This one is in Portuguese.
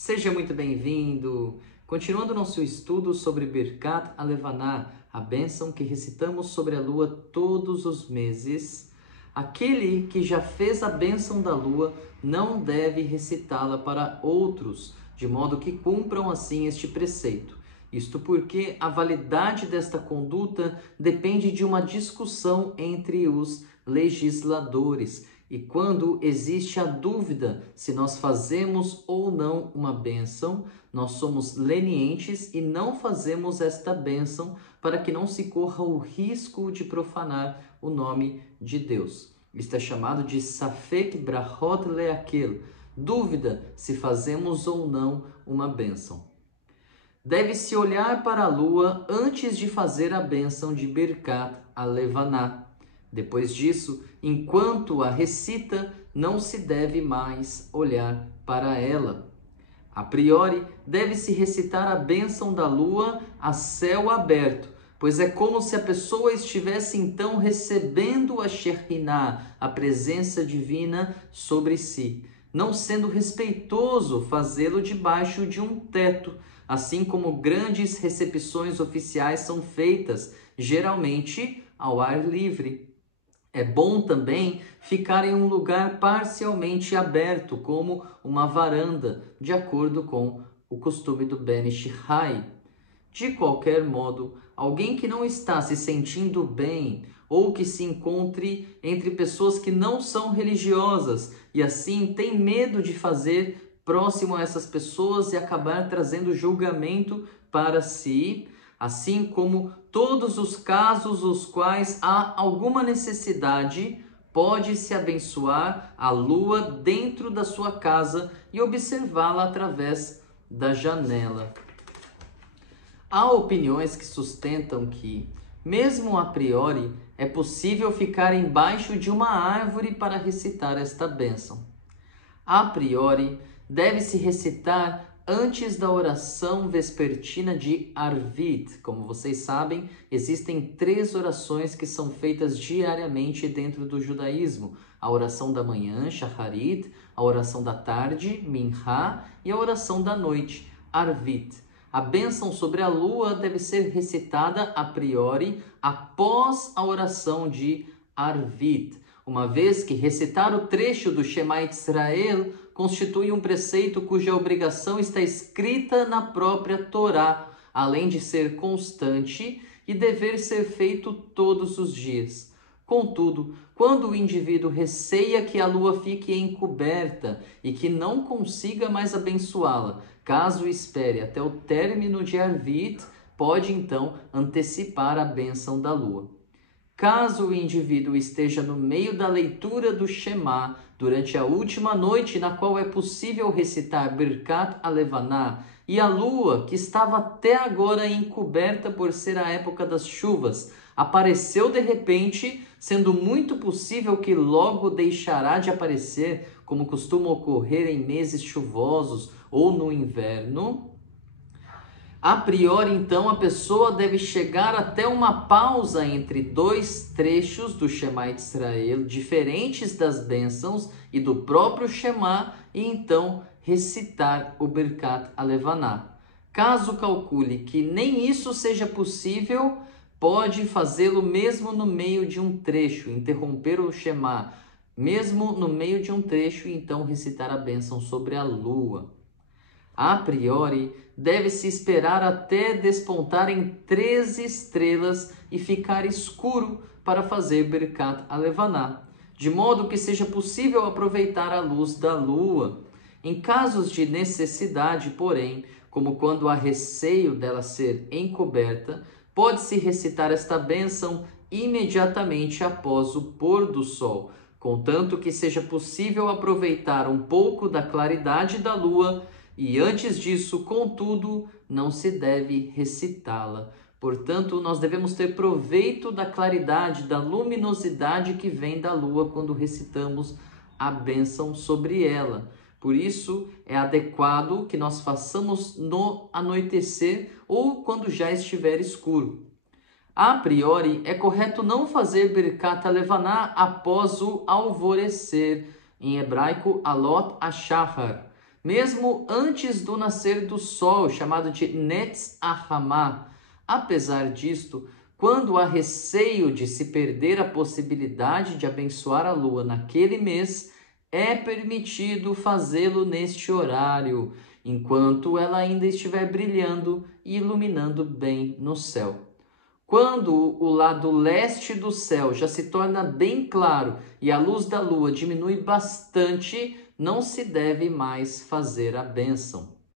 Seja muito bem-vindo! Continuando nosso estudo sobre Birkat HaLevaná, a bênção que recitamos sobre a lua todos os meses, aquele que já fez a bênção da lua não deve recitá-la para outros, de modo que cumpram assim este preceito. Isto porque a validade desta conduta depende de uma discussão entre os legisladores. E quando existe a dúvida se nós fazemos ou não uma bênção, nós somos lenientes e não fazemos esta bênção para que não se corra o risco de profanar o nome de Deus. Isto é chamado de Safek Brachot Leakel, dúvida se fazemos ou não uma bênção. Deve-se olhar para a lua antes de fazer a bênção de Birkat HaLevaná. Depois disso, enquanto a recita, não se deve mais olhar para ela. A priori, deve-se recitar a bênção da lua a céu aberto, pois é como se a pessoa estivesse então recebendo a Shekhinah, a presença divina, sobre si, não sendo respeitoso fazê-lo debaixo de um teto, assim como grandes recepções oficiais são feitas, geralmente ao ar livre. É bom também ficar em um lugar parcialmente aberto, como uma varanda, de acordo com o costume do Ben Ish Chai. De qualquer modo, alguém que não está se sentindo bem ou que se encontre entre pessoas que não são religiosas e assim tem medo de fazer próximo a essas pessoas e acabar trazendo julgamento para si, assim como todos os casos os quais há alguma necessidade, pode-se abençoar a lua dentro da sua casa e observá-la através da janela. Há opiniões que sustentam que, mesmo a priori, é possível ficar embaixo de uma árvore para recitar esta bênção. A priori, deve-se recitar antes da oração vespertina de Arvit. Como vocês sabem, existem 3 orações que são feitas diariamente dentro do judaísmo. A oração da manhã, Shacharit, a oração da tarde, Mincha, e a oração da noite, Arvit. A bênção sobre a lua deve ser recitada a priori após a oração de Arvit, uma vez que recitar o trecho do Shema Israel constitui um preceito cuja obrigação está escrita na própria Torá, além de ser constante e dever ser feito todos os dias. Contudo, quando o indivíduo receia que a lua fique encoberta e que não consiga mais abençoá-la, caso espere até o término de Arvit, pode então antecipar a bênção da lua. Caso o indivíduo esteja no meio da leitura do Shema durante a última noite na qual é possível recitar Birkat HaLevaná e a lua, que estava até agora encoberta por ser a época das chuvas, apareceu de repente, sendo muito possível que logo deixará de aparecer, como costuma ocorrer em meses chuvosos ou no inverno, a priori, então, a pessoa deve chegar até uma pausa entre 2 trechos do Shema Israel, diferentes das bênçãos e do próprio Shema, e então recitar o Birkat HaLevaná. Caso calcule que nem isso seja possível, pode fazê-lo mesmo no meio de um trecho, interromper o Shema, mesmo no meio de um trecho, e então recitar a bênção sobre a lua. A priori, deve-se esperar até despontarem 13 estrelas e ficar escuro para fazer Birkat HaLevaná, de modo que seja possível aproveitar a luz da lua. Em casos de necessidade, porém, como quando há receio dela ser encoberta, pode-se recitar esta bênção imediatamente após o pôr do sol, contanto que seja possível aproveitar um pouco da claridade da lua. E antes disso, contudo, não se deve recitá-la. Portanto, nós devemos ter proveito da claridade, da luminosidade que vem da lua quando recitamos a bênção sobre ela. Por isso, é adequado que nós façamos no anoitecer ou quando já estiver escuro. A priori, é correto não fazer Birkat HaLevaná após o alvorecer, em hebraico, Alot HaShachar, mesmo antes do nascer do sol, chamado de Netz Ahamah. Apesar disto, quando há receio de se perder a possibilidade de abençoar a lua naquele mês, é permitido fazê-lo neste horário, enquanto ela ainda estiver brilhando e iluminando bem no céu. Quando o lado leste do céu já se torna bem claro e a luz da lua diminui bastante, não se deve mais fazer a bênção.